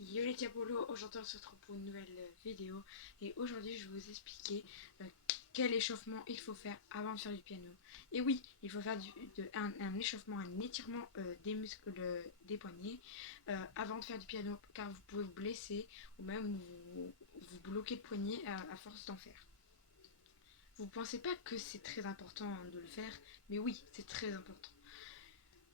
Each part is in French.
Yo les diabolos, aujourd'hui on se retrouve pour une nouvelle vidéo et aujourd'hui je vais vous expliquer quel échauffement il faut faire avant de faire du piano. Et oui, il faut faire un échauffement, un étirement des muscles des poignets avant de faire du piano car vous pouvez vous blesser ou même vous bloquer le poignet à force d'en faire. Vous ne pensez pas que c'est très important de le faire, mais oui, c'est très important.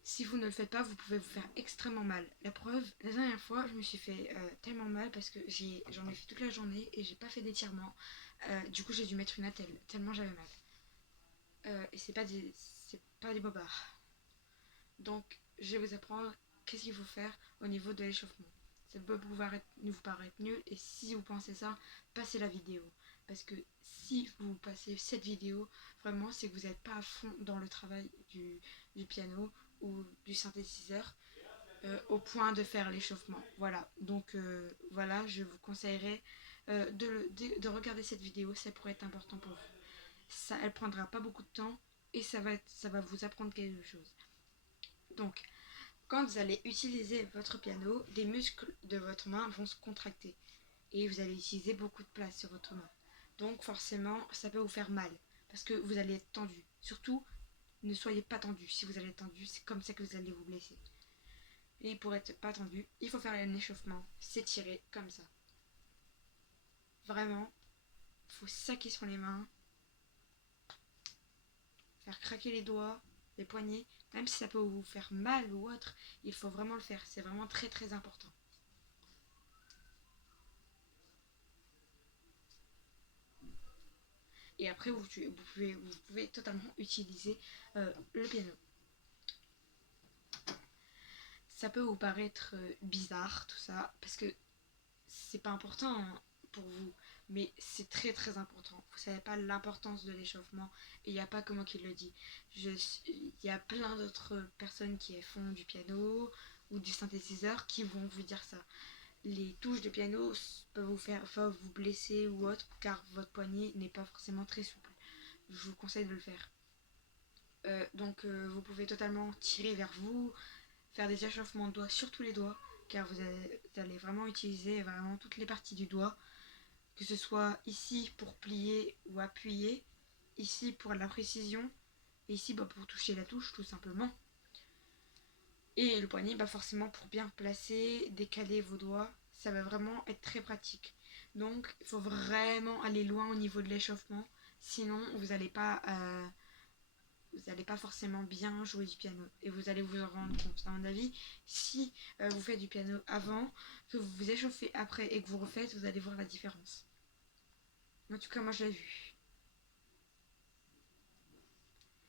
Si vous ne le faites pas, vous pouvez vous faire extrêmement mal. La preuve, la dernière fois, je me suis fait tellement mal parce que j'en ai fait toute la journée et j'ai pas fait d'étirement. Du coup, j'ai dû mettre une attelle, tellement j'avais mal. Et c'est pas des bobards. Donc, je vais vous apprendre qu'est-ce qu'il faut faire au niveau de l'échauffement. Ça peut vous paraître nul et si vous pensez ça, passez la vidéo. Parce que si vous passez cette vidéo, vraiment, c'est que vous n'êtes pas à fond dans le travail du piano ou du synthétiseur au point de faire l'échauffement. Voilà, donc voilà, je vous conseillerais de regarder cette vidéo, ça pourrait être important pour vous. Ça, elle prendra pas beaucoup de temps et ça va vous apprendre quelque chose. Donc, quand vous allez utiliser votre piano, des muscles de votre main vont se contracter et vous allez utiliser beaucoup de place sur votre main. Donc forcément, ça peut vous faire mal parce que vous allez être tendu. Surtout, ne soyez pas tendu. Si vous allez être tendu, c'est comme ça que vous allez vous blesser. Et pour être pas tendu, il faut faire un échauffement, s'étirer comme ça. Vraiment, il faut saquer sur les mains, faire craquer les doigts, les poignets, même si ça peut vous faire mal ou autre, il faut vraiment le faire, c'est vraiment très très important. Et après, vous pouvez totalement utiliser le piano. Ça peut vous paraître bizarre tout ça, parce que c'est pas important pour vous, mais c'est très très important. Vous savez pas l'importance de l'échauffement et il n'y a pas que moi qui le dis. Il y a plein d'autres personnes qui font du piano ou du synthétiseur qui vont vous dire ça. Les touches de piano peuvent vous blesser ou autre car votre poignet n'est pas forcément très souple. Je vous conseille de le faire. Donc vous pouvez totalement tirer vers vous, faire des échauffements de doigts sur tous les doigts car vous allez vraiment utiliser vraiment toutes les parties du doigt, que ce soit ici pour plier ou appuyer, ici pour la précision, et ici pour toucher la touche tout simplement. Et le poignet forcément pour bien placer, décaler vos doigts, ça va vraiment être très pratique. Donc il faut vraiment aller loin au niveau de l'échauffement, sinon vous n'allez pas forcément bien jouer du piano et vous allez vous en rendre compte. À mon avis, si vous faites du piano avant, que vous vous échauffez après et que vous refaites, vous allez voir la différence. En tout cas, moi je l'ai vu.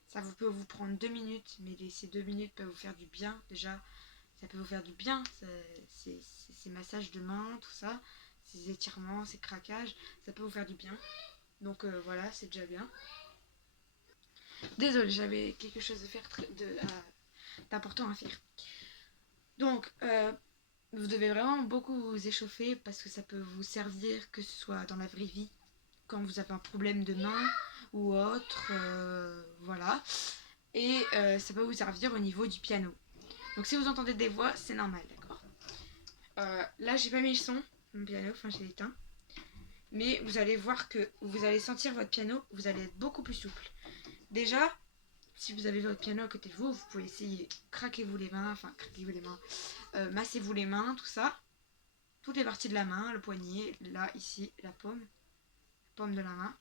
Ça peut vous prendre 2 minutes, mais ces 2 minutes peuvent vous faire du bien. Déjà, ça peut vous faire du bien. Ces massages de main, tout ça, ces étirements, ces craquages, ça peut vous faire du bien. Donc voilà, c'est déjà bien. Désolée, j'avais quelque chose d'important à faire. Donc, vous devez vraiment beaucoup vous échauffer parce que ça peut vous servir, que ce soit dans la vraie vie, quand vous avez un problème de main ou autre, voilà. Et ça peut vous servir au niveau du piano. Donc si vous entendez des voix, c'est normal, d'accord. Là, j'ai pas mis le son, mon piano, enfin j'ai éteint. Mais vous allez voir que vous allez sentir votre piano, vous allez être beaucoup plus souple. Déjà, si vous avez votre piano à côté de vous, vous pouvez essayer, craquez-vous les mains, massez-vous les mains, tout ça. Toutes les parties de la main, le poignet, là, ici, la paume de la main.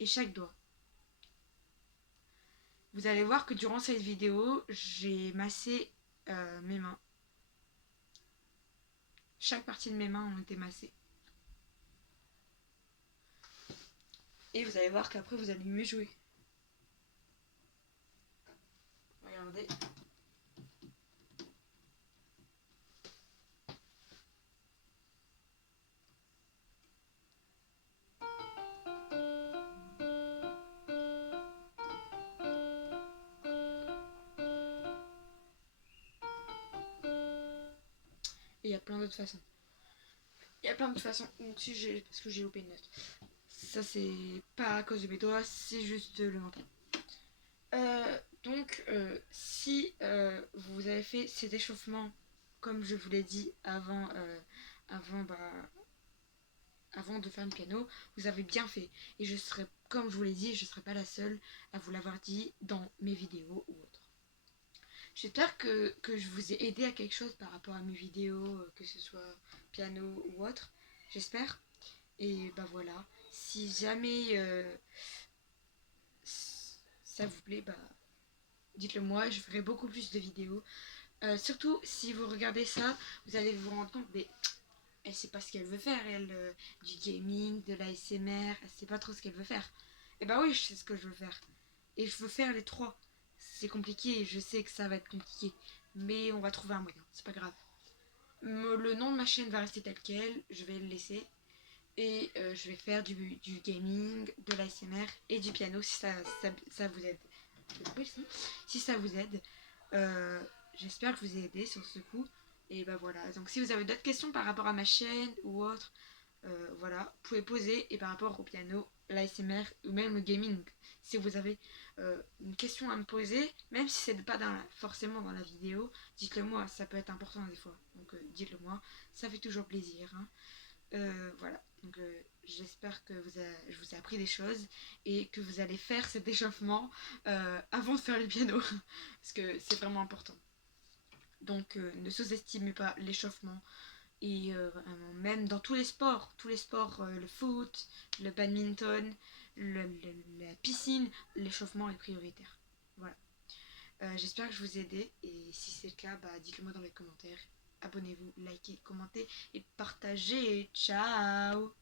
Et chaque doigt. Vous allez voir que durant cette vidéo, j'ai massé mes mains. Chaque partie de mes mains ont été massées. Et vous allez voir qu'après, vous allez mieux jouer. Regardez. Et il y a plein d'autres façons. Donc parce que j'ai loupé une note. Ça, c'est pas à cause de mes doigts, c'est juste le menton. Donc, si vous avez fait cet échauffement comme je vous l'ai dit avant, avant de faire du piano, vous avez bien fait. Et je serai, comme je vous l'ai dit, je ne serai pas la seule à vous l'avoir dit dans mes vidéos ou autres. J'espère que je vous ai aidé à quelque chose par rapport à mes vidéos, que ce soit piano ou autre. J'espère. Et bah voilà. Si jamais ça vous plaît, bah dites-le moi. Je ferai beaucoup plus de vidéos. Surtout si vous regardez ça, vous allez vous rendre compte, mais elle sait pas ce qu'elle veut faire, elle, du gaming, de l'ASMR, elle sait pas trop ce qu'elle veut faire. Et bah oui, je sais ce que je veux faire. Et je veux faire les trois. C'est compliqué, je sais que ça va être compliqué. Mais on va trouver un moyen, c'est pas grave. Le nom de ma chaîne va rester tel quel, je vais le laisser. Et je vais faire du gaming, de l'ASMR et du piano si ça vous aide. Si ça vous aide, euh, j'espère que je vous ai aidé sur ce coup. Et bah voilà, donc si vous avez d'autres questions par rapport à ma chaîne ou autre, voilà, vous pouvez poser. Et par rapport au piano, l'ASMR ou même le gaming, si vous avez une question à me poser, même si c'est pas forcément dans la vidéo, dites-le moi, ça peut être important des fois. Donc dites-le moi, ça fait toujours plaisir. Hein. Voilà, donc j'espère que je vous ai appris des choses et que vous allez faire cet échauffement avant de faire le piano, parce que c'est vraiment important. Donc ne sous-estimez pas l'échauffement et même dans tous les sports, le foot, le badminton, la piscine, l'échauffement est prioritaire. Voilà. J'espère que je vous ai aidé et si c'est le cas, bah, dites-le moi dans les commentaires. Abonnez-vous, likez, commentez et partagez. Ciao!